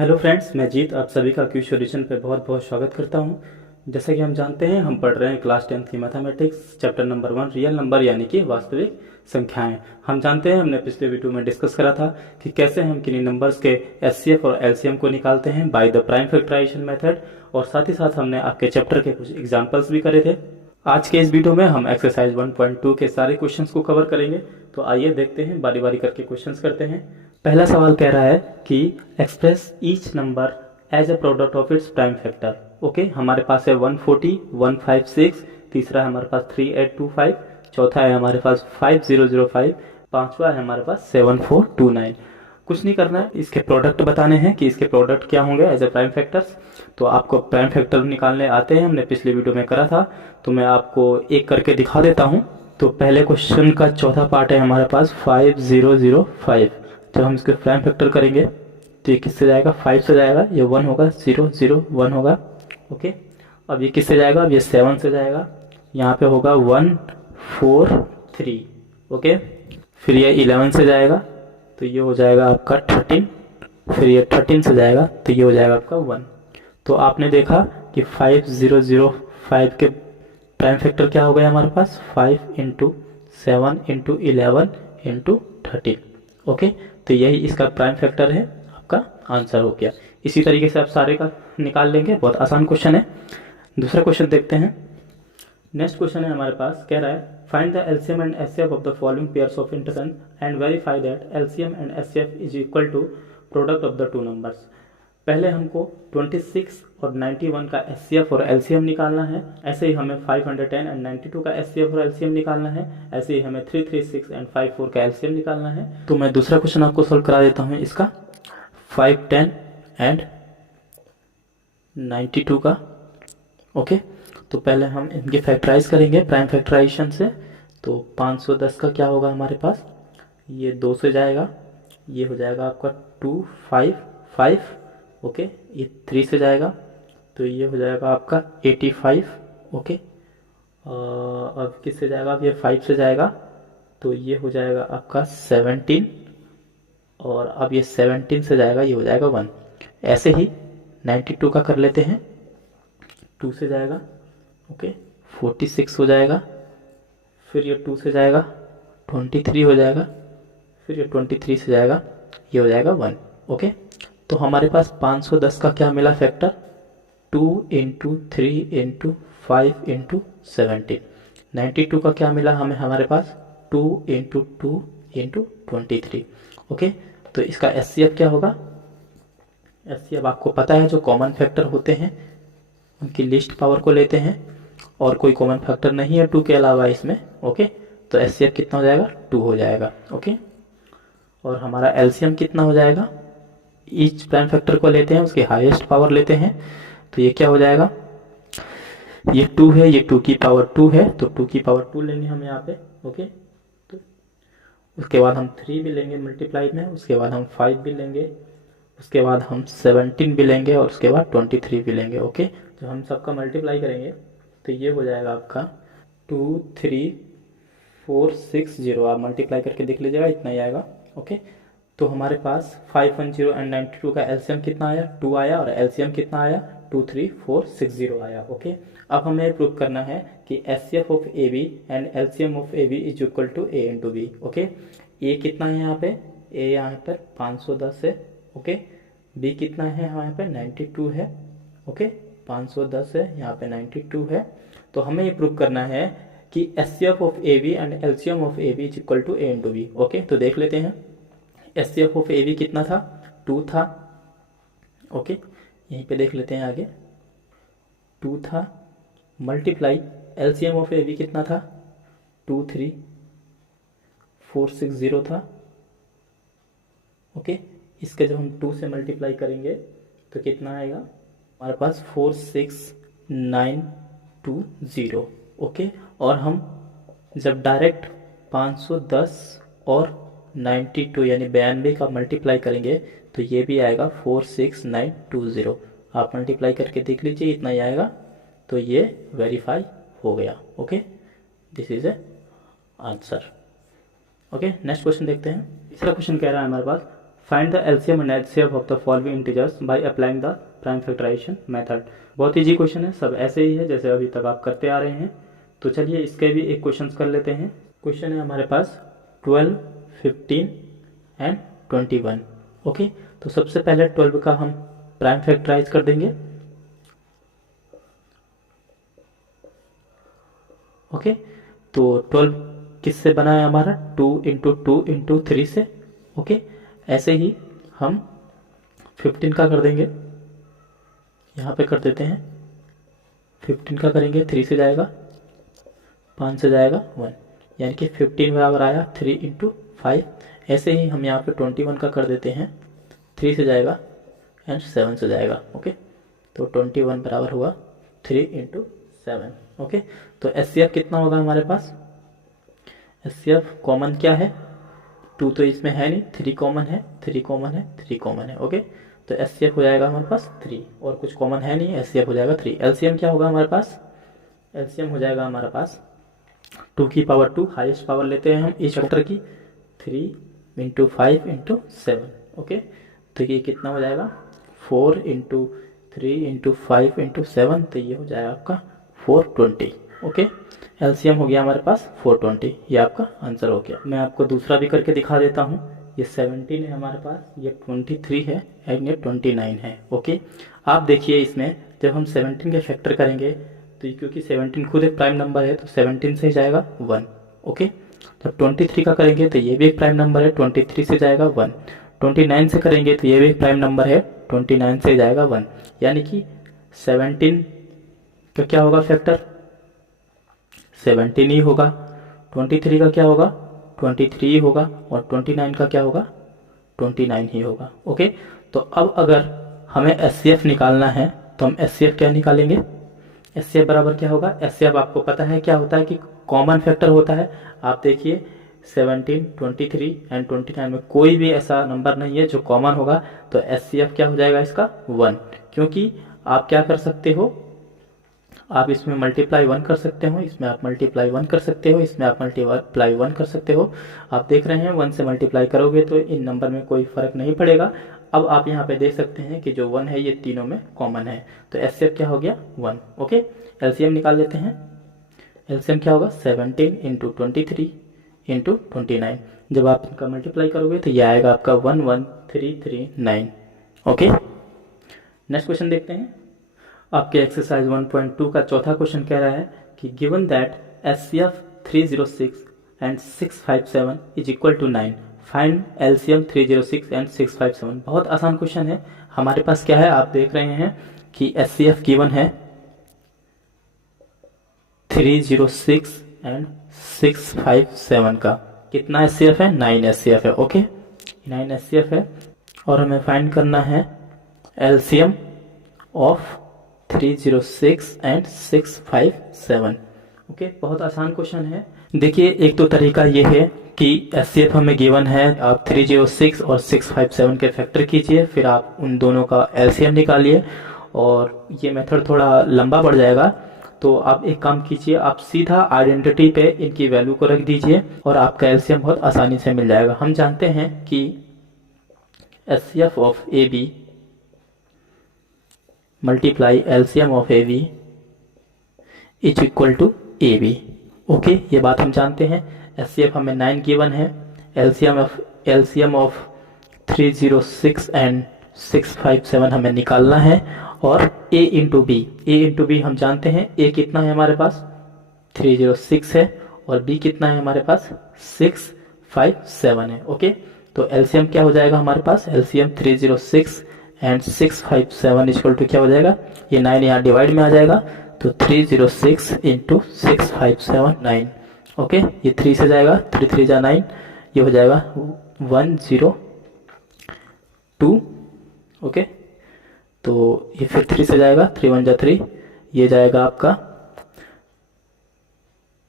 Hello friends, मैं जीत आप सभी का क्यू सॉल्यूशन पे बहुत बहुत स्वागत करता हूं। जैसा कि हम जानते हैं, हम पढ़ रहे हैं क्लास 10th की mathematics chapter number 1 real number यानी कि वास्तविक संख्याएं। हम जानते हैं, हमने पिछले वीडियो में डिस्कस करा था कि कैसे हम किन्हीं नंबर्स के एचसीएफ और एलसीएम को निकालते हैं by the prime factorisation method, और साथ ही साथ हमने आपके चैप्टर के कुछ एग्जाम्पल्स भी करे थे। आज के इस वीडियो में हम एक्सरसाइज 1.2 के सारे क्वेश्चंस को कवर करेंगे। तो आइए देखते हैं, बारी बारी करके क्वेश्चंस करते हैं। पहला सवाल कह रहा है कि express each number as a product of its prime factor. Okay, हमारे पास है 140, 156, तीसरा है हमारे पास 3825, चौथा है हमारे पास 5005, पांचवा है हमारे पास 7429। कुछ नहीं करना है, इसके प्रोडक्ट बताने हैं कि इसके प्रोडक्ट क्या होंगे एज ए प्राइम फैक्टर्स। तो आपको प्राइम फैक्टर निकालने आते हैं, हमने पिछले वीडियो में करा था, तो मैं आपको एक करके दिखा देता हूं। तो पहले क्वेश्चन का चौथा पार्ट है हमारे पास 5005। जब हम इसके प्राइम फैक्टर करेंगे तो ये किससे जाएगा, 5 से जाएगा, ये 1 होगा, 001 होगा। ओके, अब ये किससे जाएगा, अब ये 7 से जाएगा, यहाँ पे होगा 143। ओके, फिर ये 11 से जाएगा तो ये हो जाएगा आपका 13, फिर ये 13 से जाएगा तो ये हो जाएगा आपका 1। तो आपने देखा कि 5005 के प्राइम फैक्टर क्या हो गया हमारे पास, 5 इंटू 7 इंटू 11 इंटू 13। ओके, तो यही इसका प्राइम फैक्टर है, आपका आंसर हो गया। इसी तरीके से आप सारे का निकाल लेंगे, बहुत आसान क्वेश्चन है। दूसरा क्वेश्चन देखते हैं। नेक्स्ट क्वेश्चन है हमारे पास, कह रहा है find the LCM and HCF of the following pairs of integer and verify that LCM and HCF is equal to product of the two numbers. पहले हमको 26 और 91 का एचसीएफ और एलसीएम निकालना है। ऐसे ही हमें 510 एंड 92 का एचसीएफ और एलसीएम निकालना है। ऐसे ही हमें 336 एंड 54 का एलसीएम निकालना है। तो मैं दूसरा क्वेश्चन आपको सोल्व करा देता हूँ इसका, 510 एंड 92 का। ओके, तो पहले हम इनके फैक्टराइज करेंगे प्राइम फैक्टराइजेशन से। तो 510 का क्या होगा हमारे पास, ये 2 से जाएगा, ये हो जाएगा आपका 255। ओके, ये 3 से जाएगा तो ये हो जाएगा आपका 85। ओके, अब किससे जाएगा, अब ये 5 से जाएगा तो ये हो जाएगा आपका 17, और अब ये 17 से जाएगा, ये हो जाएगा 1। ऐसे ही 92 का कर लेते हैं, 2 से जाएगा, ओके, 46 हो जाएगा, फिर ये 2 से जाएगा, 23 हो जाएगा, फिर ये 23 से जाएगा, ये हो जाएगा 1। ओके, तो हमारे पास 510 का क्या मिला फैक्टर, 2 इंटू 3 इंटू 5 इंटू 17। 92 का क्या मिला हमें, हमारे पास 2 इंटू 2 इंटू 23। ओके, तो इसका एचसीएफ क्या होगा, एचसीएफ आपको पता है, जो कॉमन फैक्टर होते हैं उनकी लिस्ट पावर को लेते हैं, और कोई कॉमन फैक्टर नहीं है 2 के अलावा इसमें। ओके, तो एचसीएफ कितना हो जाएगा, 2 हो जाएगा। ओके, और हमारा एलसीएम कितना हो जाएगा, ईच प्राइम फैक्टर को लेते हैं, उसकी हाईएस्ट पावर लेते हैं, तो ये क्या हो जाएगा, ये 2 है, ये 2 की पावर 2 है, तो 2 की पावर 2 लेंगे हम यहाँ पे। ओके, तो उसके बाद हम 3 भी लेंगे मल्टीप्लाई में, उसके बाद हम 5 भी लेंगे, उसके बाद हम 17 भी लेंगे, और उसके बाद 23 भी लेंगे। ओके, तो हम सबका मल्टीप्लाई करेंगे तो ये हो जाएगा आपका 23460। आप मल्टीप्लाई करके देख लीजिएगा, इतना ही आएगा। ओके, तो हमारे पास 510 एंड 92 का एलसीएम कितना आया, 2 आया, और एलसीएम कितना आया, 23460 आया। ओके, अब हमें प्रूव करना है कि HCF of A B and LCM of A B is equal to A into B. Okay, A कितना है यहाँ पे, ए यहाँ पर 510 है। ओके, बी कितना है यहाँ पे, 92 है। ओके, 510 है, यहाँ पे 92 है। तो हमें ये प्रूव करना है कि HCF of A B and LCM of A B is equal to A into B. Okay, तो देख लेते हैं, एचसीएफ ऑफ ए बी कितना था, 2 था। ओके, यहीं पे देख लेते हैं आगे, 2 था, multiply LCM of A B कितना था, 23460 था। ओके, इसके जब हम 2 से मल्टीप्लाई करेंगे तो कितना आएगा हमारे पास, 46920। ओके, और हम जब डायरेक्ट 510 और 92 यानी 92 का मल्टीप्लाई करेंगे तो ये भी आएगा 46920। आप मल्टीप्लाई करके देख लीजिए, इतना ही आएगा, तो ये वेरीफाई हो गया। Okay, this is a answer. Okay, next question देखते हैं। तीसरा क्वेश्चन कह रहा है हमारे पास find the LCM and HCF of the following integers by applying the prime factorisation method. बहुत इजी क्वेश्चन है, सब ऐसे ही है जैसे अभी तक आप करते आ रहे हैं। तो चलिए इसके भी एक क्वेश्चन कर लेते हैं। क्वेश्चन है हमारे पास 12, 15 एंड 21। ओके, तो सबसे पहले 12 का हम प्राइम फैक्टराइज कर देंगे। ओके, तो 12 किससे बना है हमारा? 2 इंटू 2 इंटू 3 से। ओके, ऐसे ही हम 15 का कर देंगे, यहाँ पे कर देते हैं। 15 का करेंगे, 3 से जाएगा, 5 से जाएगा 1, यानी कि 15 बराबर आया 3 इंटू 5। ऐसे ही हम यहाँ पे 21 का कर देते हैं, 3 से जाएगा एंड 7 से जाएगा। ओके, तो 21 बराबर हुआ 3 इंटू 7। ओके, तो एचसीएफ कितना होगा हमारे पास? एचसीएफ कॉमन क्या है? 2 तो इसमें है नहीं, 3 कॉमन है, 3 कॉमन है, 3 कॉमन है। ओके, तो एचसीएफ हो जाएगा हमारे पास 3, और कुछ कॉमन है नहीं, एचसीएफ हो जाएगा 3। एलसीएम क्या होगा हमारे पास? एलसीएम हो जाएगा हमारे पास 2 की पावर 2, हाईएस्ट पावर लेते हैं हम इस वेक्टर की, 3 इंटू 5 इंटू 7। ओके, तो ये कितना हो जाएगा? 4 इंटू 3 इंटू 5 इंटू 7, तो ये हो जाएगा आपका 420। ओके, एलसीएम हो गया हमारे पास 420, ये आपका आंसर हो गया। मैं आपको दूसरा भी करके दिखा देता हूँ। ये 17 है हमारे पास, ये 23 है एंड ये 29 है। ओके, आप देखिए इसमें जब हम 17 के फैक्टर करेंगे तो क्योंकि 17 खुद एक प्राइम नंबर है तो 17 से जाएगा 1। ओके, जब 23 का करेंगे तो ये भी एक प्राइम नंबर है, 23 से जाएगा 1। 29 से करेंगे तो ये भी एक प्राइम नंबर है, 29 से जाएगा 1, यानी कि 17 का क्या होगा फैक्टर? 17 ही होगा। 23 का क्या होगा? 23 ही होगा, और 29 का क्या होगा? 29 ही होगा। ओके, तो अब अगर हमें एचसीएफ निकालना है तो हम एचसीएफ क्या निकालेंगे? एचसीएफ बराबर क्या होगा? एचसीएफ आपको पता है क्या होता है कि कॉमन फैक्टर होता है। आप देखिए 17, 23 एंड 29 में कोई भी ऐसा नंबर नहीं है जो कॉमन होगा, तो एचसीएफ क्या हो जाएगा इसका? 1, क्योंकि आप क्या कर सकते हो, आप इसमें मल्टीप्लाई 1 कर सकते हो, इसमें आप मल्टीप्लाई 1 कर सकते हो, इसमें आप मल्टीप्लाई 1 कर सकते हो। आप देख रहे हैं 1 से मल्टीप्लाई करोगे तो इन नंबर में कोई फर्क नहीं पड़ेगा। अब आप यहाँ पे देख सकते हैं कि जो 1 है ये तीनों में कॉमन है, तो एचसीएफ क्या हो गया? 1। ओके, एलसीएम निकाल लेते हैं। एलसीएम क्या होगा? 17 इंटू 23 इंटू 29। जब आप इनका मल्टीप्लाई करोगे तो ये आएगा आपका 11339। ओके, नेक्स्ट क्वेश्चन देखते हैं। आपके एक्सरसाइज 1.2 का चौथा क्वेश्चन कह रहा है कि given that HCF 306 and 657 is equal to 9, find LCM 306 and 657। बहुत आसान क्वेश्चन है। हमारे पास क्या है, आप देख रहे हैं कि एचसीएफ गिवन है 306 एंड 657 का। कितना एचसीएफ है? 9 एचसीएफ है। ओके, 9 एचसीएफ है, और हमें फाइंड करना है एलसीएम ऑफ 306 एंड 657। ओके, बहुत आसान क्वेश्चन है। देखिए, एक तो तरीका ये है कि एचसीएफ हमें गिवन है, आप 306 और 657 के फैक्टर कीजिए, फिर आप उन दोनों का एलसीएम निकालिए, और ये मेथड थोड़ा लंबा पड़ जाएगा। तो आप एक काम कीजिए, आप सीधा आइडेंटिटी पे इनकी वैल्यू को रख दीजिए और आपका एलसीएम बहुत आसानी से मिल जाएगा। हम जानते हैं कि HCF of A B multiply LCM of A B is equal to A B. Okay, ये बात हम जानते हैं। एचसीएफ हमें 9 गिवन है, एलसीएम ऑफ 306 एंड 657 हमें निकालना है, और a इंटू बी हम जानते हैं। a कितना है हमारे पास? 306 है, और b कितना है हमारे पास? 657 है। ओके, तो एलसीएम क्या हो जाएगा हमारे पास? एलसीएम 306 एंड 657 इक्वल टू क्या हो जाएगा? ये 9 यहाँ डिवाइड में आ जाएगा, तो 306 इंटू 657 9। ओके, ये 3 से जाएगा, 3 3 जा 9, ये हो जाएगा 102। ओके, तो ये फिर 3 से जाएगा, 3 1 जा 3, ये जाएगा आपका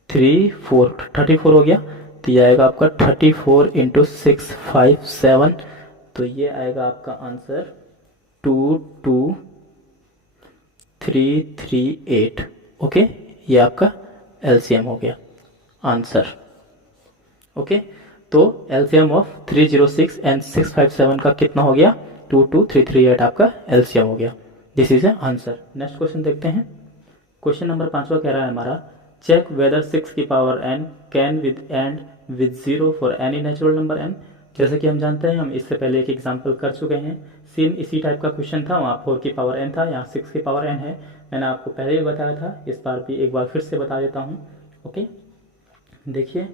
34 हो गया, तो ये आएगा आपका 34 इंटू 657, तो ये आएगा आपका आंसर 22338। ओके, ये आपका एलसीएम हो गया आंसर। ओके, तो एलसीएम ऑफ 306 एंड 657 का कितना हो गया? 22338 आपका एलसीएम हो गया। This is a answer. Next question देखते हैं। क्वेश्चन नंबर 5वां कह रहा है हमारा, चेक वेदर 6 की power n can with and with 0 for any natural number n। जैसे कि हम जानते हैं, हम इससे पहले एक एग्जाम्पल कर चुके हैं, सेम इसी टाइप का क्वेश्चन था, वहाँ 4 की पावर n था, यहाँ 6 की पावर n है। मैंने आपको पहले भी बताया था, इस बार भी एक बार फिर से बता देता हूँ। ओके, देखिए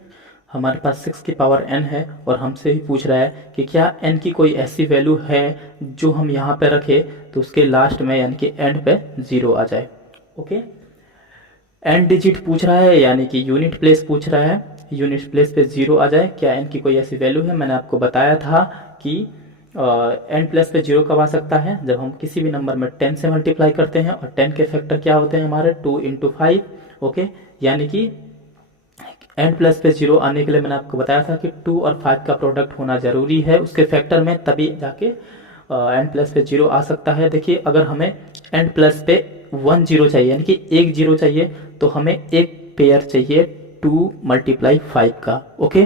हमारे पास 6 की पावर n है और हमसे ही पूछ रहा है कि क्या n की कोई ऐसी वैल्यू है जो हम यहाँ पे रखें तो उसके लास्ट में यानी कि एंड पे 0 आ जाए। ओके, एंड डिजिट पूछ रहा है यानी कि यूनिट प्लेस पूछ रहा है, यूनिट प्लेस पे 0 आ जाए। क्या n की कोई ऐसी वैल्यू है? मैंने आपको बताया था कि एंड प्लेस पे 0 कब आ सकता है? जब हम किसी भी नंबर में 10 से मल्टीप्लाई करते हैं, और 10 के फैक्टर क्या होते हैं हमारे? 2 × 5। ओके, यानी कि एंड प्लस पे 0 आने के लिए मैंने आपको बताया था कि 2 और 5 का प्रोडक्ट होना जरूरी है उसके फैक्टर में, तभी जाके एंड प्लस पे 0 आ सकता है। देखिए अगर हमें एंड प्लस पे 1 0 चाहिए यानी कि 1 0 चाहिए तो हमें एक पेयर चाहिए 2 × 5 का। ओके,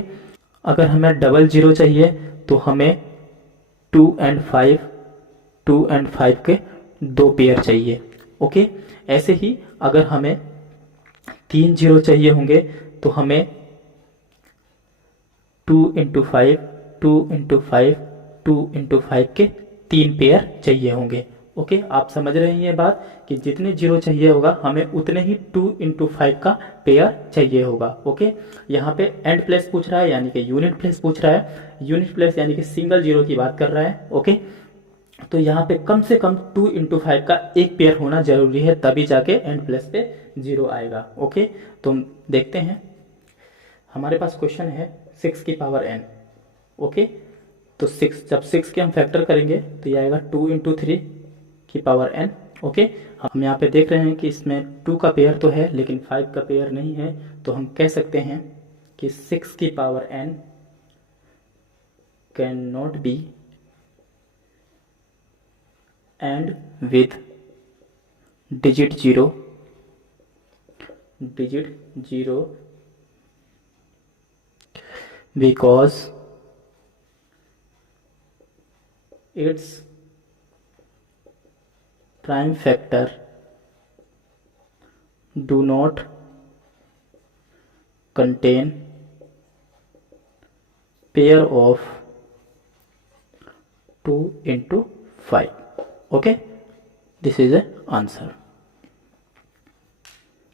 अगर हमें डबल 0 चाहिए तो हमें 2 and 5 के 2 पेयर चाहिए। ओके, ऐसे ही अगर हमें 3 0 चाहिए होंगे तो हमें 2 × 5 2 × 5 2 × 5 के 3 पेयर चाहिए होंगे। ओके, आप समझ रहे हैं ये बात कि जितने 0 चाहिए होगा हमें उतने ही 2 × 5 का पेयर चाहिए होगा। ओके, यहाँ पे एंड प्लेस पूछ रहा है यानी कि यूनिट प्लेस पूछ रहा है, यूनिट प्लेस यानी कि सिंगल 0 की बात कर रहा है। ओके, तो यहाँ पे कम से कम 2 × 5 का एक पेयर होना जरूरी है, तभी जाके एंड प्लेस पे 0 आएगा। ओके, तो देखते हैं हमारे पास क्वेश्चन है 6 की पावर n। ओके, तो 6 जब 6 के हम फैक्टर करेंगे तो ये आएगा 2 × 3 की पावर n। ओके, हम यहाँ पे देख रहे हैं कि इसमें 2 का पेयर तो है लेकिन 5 का पेयर नहीं है, तो हम कह सकते हैं कि 6 की power n can not be and with digit 0 because its prime factor do not contain pair of 2 × 5। Okay, this is a answer.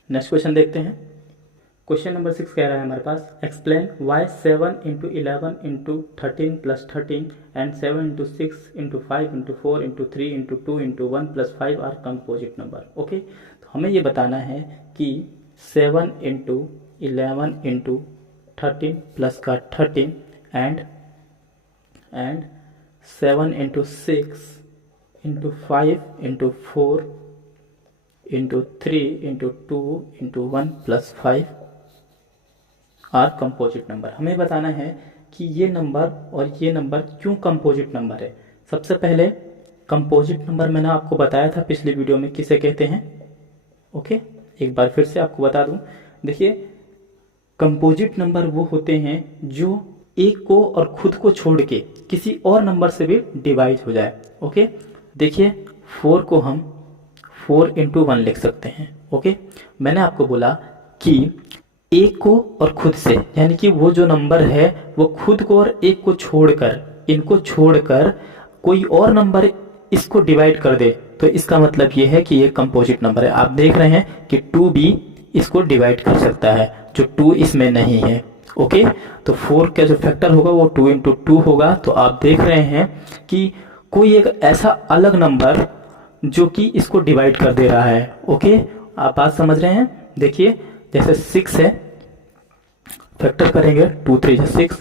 Next question देखते हैं। क्वेश्चन नंबर 6 कह रहा है हमारे पास, explain why 7 × 11 × 13 + 13 and 7 × 6 × 5 × 4 × 3 × 2 × 1 + 5 are composite number. Okay, तो हमें ये बताना है कि 7 × 11 × 13 प्लस का 13 एंड 7 × 6 × 5 × 4 × 3 × 2 × 1 + 5 आर कंपोजिट नंबर। हमें बताना है कि ये नंबर और ये नंबर क्यों कंपोजिट नंबर है। सबसे पहले कंपोजिट नंबर मैंने आपको बताया था पिछली वीडियो में किसे कहते हैं। ओके, एक बार फिर से आपको बता दूं। देखिए कंपोजिट नंबर वो होते हैं जो एक को और खुद को छोड़ के किसी और नंबर से भी डिवाइड हो जाए। ओके, देखिए 4 को हम 4 × 1 लिख सकते हैं। ओके, मैंने आपको बोला कि एक को और खुद से यानी कि वो जो नंबर है वो खुद को और एक को छोड़कर, इनको छोड़कर कोई और नंबर इसको डिवाइड कर दे तो इसका मतलब ये है कि ये कंपोजिट नंबर है। आप देख रहे हैं कि 2 भी इसको डिवाइड कर सकता है, जो 2 इसमें नहीं है। ओके, तो 4 का जो फैक्टर होगा वो 2 × 2 होगा। तो आप देख रहे हैं कि कोई एक ऐसा अलग नंबर जो कि इसको डिवाइड कर दे रहा है। ओके, आप बात समझ रहे हैं। देखिए जैसे 6 है, फैक्टर करेंगे 2 × 3 = 6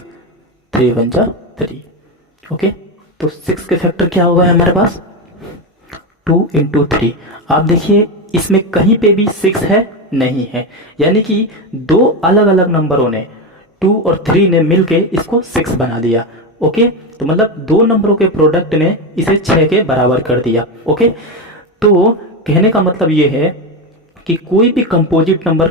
3 × 1 = 3। ओके, तो 6 के फैक्टर क्या होगा हमारे पास 2 × 3। आप देखिए इसमें कहीं पे भी 6 है नहीं है, यानी कि दो अलग अलग नंबरों ने 2 और 3 ने मिलके इसको 6 बना दिया। ओके, तो मतलब दो नंबरों के प्रोडक्ट ने इसे 6 के बराबर कर दिया। ओके, तो कहने का मतलब ये है कि कोई भी कंपोजिट नंबर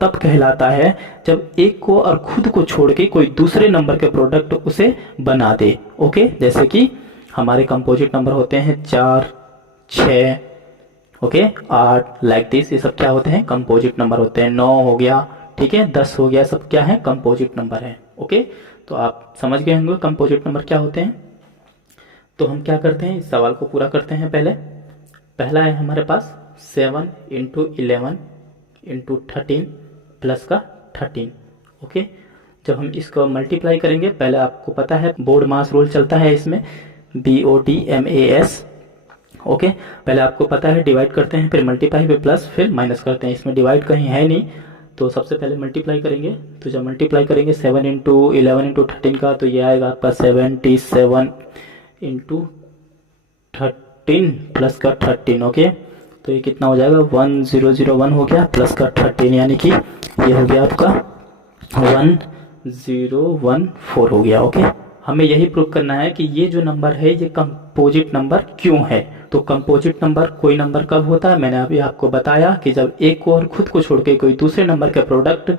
तब कहलाता है जब एक को और खुद को छोड़ के कोई दूसरे नंबर के प्रोडक्ट उसे बना दे। ओके, जैसे कि हमारे कंपोजिट नंबर होते हैं 4, 6, ओके, 8, लाइक दिस, ये सब क्या होते हैं? कंपोजिट नंबर होते हैं। 9 हो गया, ठीक है, 10 हो गया, सब क्या है? कंपोजिट नंबर है। ओके, तो आप समझ गए होंगे कंपोजिट नंबर क्या होते हैं। तो हम क्या करते हैं, इस सवाल को पूरा करते हैं। पहला है हमारे पास 7 इंटू 11 इंटू 13 प्लस का 13। ओके, जब हम इसको मल्टीप्लाई करेंगे, पहले आपको पता है बोर्ड मास रूल चलता है इसमें, BODMAS। ओके, पहले आपको पता है डिवाइड करते हैं, फिर मल्टीप्लाई, फिर प्लस, फिर माइनस करते हैं। इसमें डिवाइड कहीं है नहीं, तो सबसे पहले मल्टीप्लाई करेंगे। तो जब मल्टीप्लाई करेंगे 7 इंटू 11 इंटू 13 का, तो ये आएगा आपका 77 इंटू 13 प्लस का 13। ओके, तो ये कितना हो जाएगा? 1001 हो गया प्लस का 13, यानी कि ये हो गया आपका 1014 हो गया। ओके, हमें यही प्रूव करना है कि ये जो नंबर है ये कंपोजिट नंबर क्यों है। तो कंपोजिट नंबर कोई नंबर कब होता है? मैंने अभी आपको बताया कि जब एक को और खुद को छोड़ के कोई दूसरे नंबर के प्रोडक्ट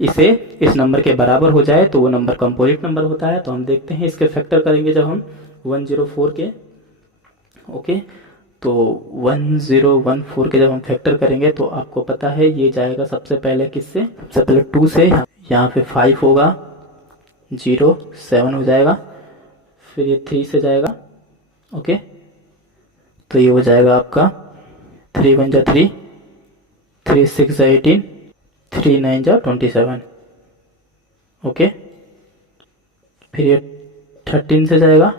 इस नंबर के बराबर हो जाए तो वो नंबर कंपोजिट नंबर होता है। तो हम देखते हैं, इसके फैक्टर करेंगे जब हम 104 के। ओके, तो 1014 के जब हम फैक्टर करेंगे तो आपको पता है ये जाएगा सबसे पहले किससे? सबसे पहले 2 से, यहाँ पे 5 होगा, 0 7 हो जाएगा, फिर ये 3 से जाएगा। ओके, तो ये हो जाएगा आपका 3 1 जा 3, 3 6 जा 18, 3 9 जा 27। ओके, फिर ये 13 से जाएगा,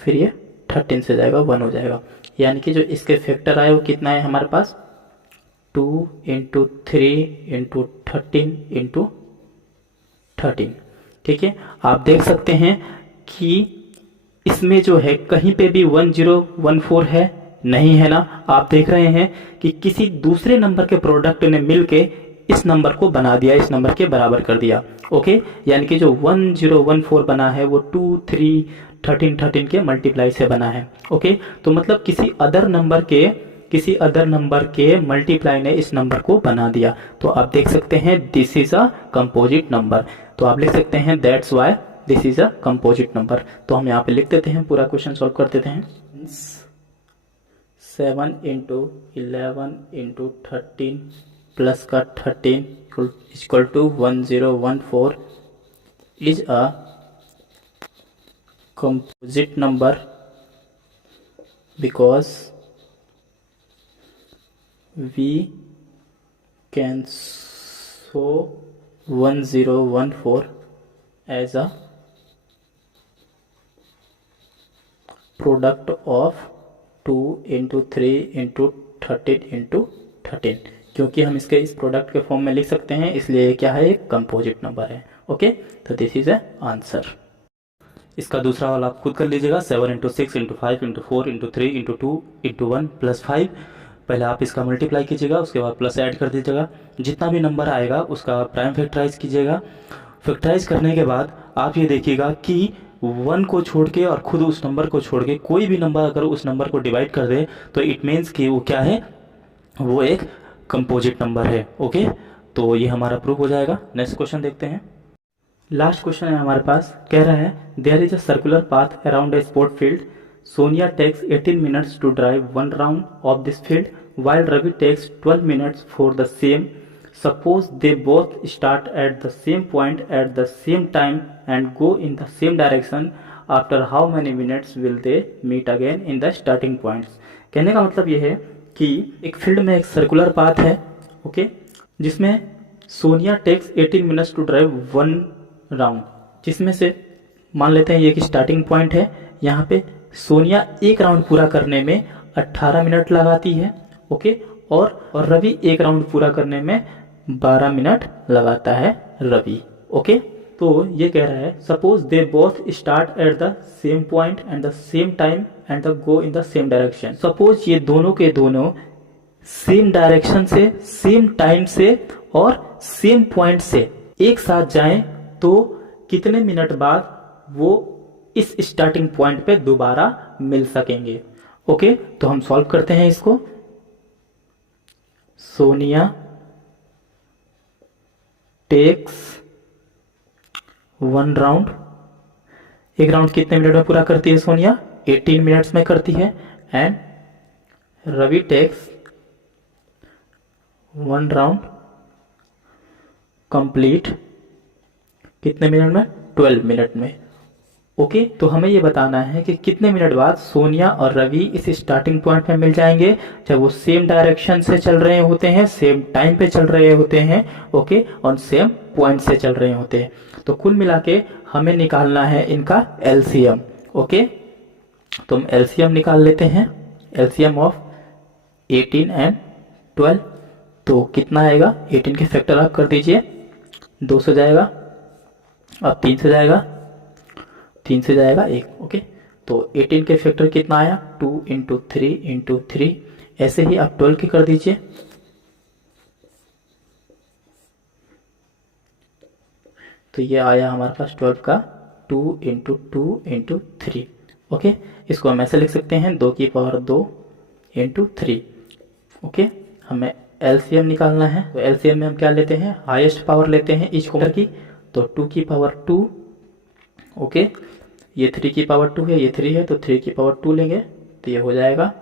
फिर ये 13 से जाएगा, 1 हो जाएगा। यानी कि जो इसके फैक्टर आए वो कितना है हमारे पास? 2 इंटू 3 इंटू 13 इंटू 13। ठीक है, आप देख सकते हैं कि इसमें जो है कहीं पे भी 1014 है नहीं, है ना। आप देख रहे हैं कि किसी दूसरे नंबर के प्रोडक्ट ने मिलके इस नंबर को बना दिया, इस नंबर के बराबर कर दिया। ओके, यानी कि जो 1014 बना है वो 2 3 13 के मल्टीप्लाई से बना है। ओके, तो मतलब किसी अदर नंबर के मल्टीप्लाई ने इस नंबर को बना दिया। तो आप देख सकते हैं this is a composite number. तो आप लिख सकते हैं that's why this is a composite number. तो हम यहाँ पे लिख देते हैं, पूरा क्वेश्चन सॉल्व कर देते हैं। 7 इंटू 11 इंटू 13 प्लस का 13 equal to 1014 is a composite number because we can show 1014 as a product of 2 into 3 into 13 into 13, क्योंकि हम इसके इस प्रोडक्ट के फॉर्म में लिख सकते हैं, इसलिए क्या है? एक कंपोजिट नंबर है। ओके, तो दिस इज ए आंसर। इसका दूसरा वाला आप खुद कर लीजिएगा। 7 into 6 into 5 into 4 into 3 into 2 into 1 plus 5। पहले आप इसका मल्टीप्लाई कीजिएगा, उसके बाद प्लस ऐड कर दीजिएगा। जितना भी नंबर आएगा उसका प्राइम फैक्टराइज कीजिएगा। फैक्टराइज करने के बाद आप ये देखिएगा कि 1 को छोड़ के और खुद उस नंबर को छोड़ के कोई भी नंबर अगर उस नंबर को डिवाइड कर दे तो इट मीन्स कि वो क्या है? वो एक कंपोजिट नंबर है। ओके, तो ये हमारा प्रूफ हो जाएगा। नेक्स्ट क्वेश्चन देखते हैं। लास्ट क्वेश्चन है हमारे पास, कह रहा है there is a circular path around a sport field. Sonia takes 18 minutes to drive 1 round of this field while Ravi takes 12 minutes for the same. Suppose they both start at the same point at the same time and go in the same direction. After how many minutes will they meet again in the starting points? कहने का मतलब ये है कि एक field में एक circular path है, ओके, जिसमें Sonia takes 18 minutes to drive 1 round, जिसमें से मान लेते हैं ये कि स्टार्टिंग पॉइंट है। यहाँ पे सोनिया एक राउंड पूरा करने में 18 मिनट लगाती है, ओके, और रवि एक राउंड पूरा करने में 12 मिनट लगाता है रवि। ओके, तो ये कह रहा है suppose they both start at the same point and the same time and the go in the same direction. Suppose ये दोनों के दोनों सेम डायरेक्शन से, सेम टाइम से और सेम पॉइंट से एक साथ जाएं तो कितने मिनट बाद वो इस स्टार्टिंग पॉइंट पे दोबारा मिल सकेंगे। ओके, तो हम सॉल्व करते हैं इसको। Sonia takes 1 round. एक राउंड कितने मिनट में पूरा करती है सोनिया? 18 मिनट्स में करती है। And Ravi takes 1 round complete कितने मिनट में? 12 मिनट में। ओके, तो हमें ये बताना है कि कितने मिनट बाद सोनिया और रवि इस स्टार्टिंग पॉइंट में मिल जाएंगे, जब वो सेम डायरेक्शन से चल रहे होते हैं, सेम टाइम पे चल रहे होते हैं, ओके, और सेम पॉइंट से चल रहे होते हैं। तो कुल मिला के हमें निकालना है इनका एलसीएम। ओके, तो हम एलसीएम निकाल लेते हैं। एलसीएम ऑफ 18 एंड 12 तो कितना आएगा? 18 के फैक्टर आप कर दीजिए, 2 से जाएगा, अब 3 से जाएगा, 3 से जाएगा 1। ओके, तो 18 के फैक्टर कितना आया? 2 इंटू 3 इंटू 3। ऐसे ही आप 12 की कर दीजिए, तो ये आया हमारे पास 12 का 2 इंटू 2 इंटू 3। ओके, इसको हम ऐसे लिख सकते हैं 2 की पावर 2 इंटू 3। ओके, हमें एलसीएम निकालना है, तो एलसीएम में हम क्या लेते हैं? हाईएस्ट पावर लेते हैं ईच कॉम्प्लेक्स की, तो 2 की पावर 2। ओके, ये 3 की पावर 2 है, ये 3 है, तो 3 की पावर 2 लेंगे, तो ये हो जाएगा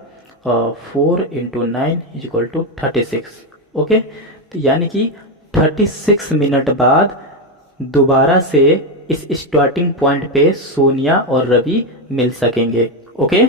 4 into 9 is equal to 36। Okay, तो यानी कि 36 मिनट बाद दोबारा से इस स्टार्टिंग पॉइंट पे सोनिया और रवि मिल सकेंगे। ओके,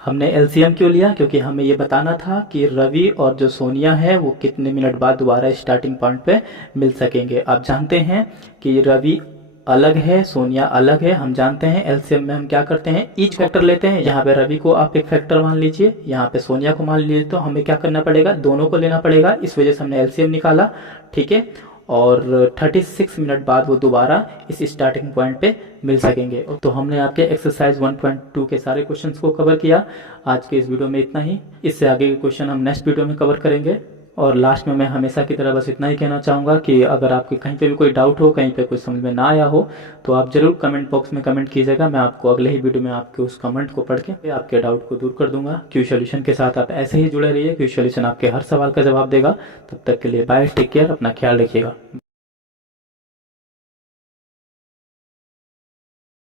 हमने एलसीएम क्यों लिया? क्योंकि हमें ये बताना था कि रवि और जो सोनिया है वो कितने मिनट बाद दोबारा स्टार्टिंग पॉइंट पे मिल सकेंगे। आप जानते हैं कि रवि अलग है, सोनिया अलग है। हम जानते हैं एलसीएम में हम क्या करते हैं? ईच फैक्टर लेते हैं। यहाँ पे रवि को आप एक फैक्टर मान लीजिए, यहाँ पे सोनिया को मान लीजिए, तो हमें क्या करना पड़ेगा? दोनों को लेना पड़ेगा। इस वजह से हमने एलसीएम निकाला, ठीक है। और 36 मिनट बाद वो दोबारा इस स्टार्टिंग पॉइंट पे मिल सकेंगे। तो हमने आपके एक्सरसाइज 1.2 के सारे क्वेश्चंस को कवर किया। आज के इस वीडियो में इतना ही। इससे आगे के क्वेश्चन हम नेक्स्ट वीडियो में कवर करेंगे। और लास्ट में मैं हमेशा की तरह बस इतना ही कहना चाहूँगा कि अगर आपके कहीं पे भी कोई डाउट हो, कहीं पे कुछ समझ में ना आया हो, तो आप जरूर कमेंट बॉक्स में कमेंट कीजिएगा। मैं आपको अगले ही वीडियो में आपके उस कमेंट को पढ़ के आपके डाउट को दूर कर दूंगा। क्यू सॉल्यूशन के साथ आप ऐसे ही जुड़े रहिए। क्यू सॉल्यूशन आपके हर सवाल का जवाब देगा। तब तक के लिए बाय, टेक केयर, अपना ख्याल रखिएगा।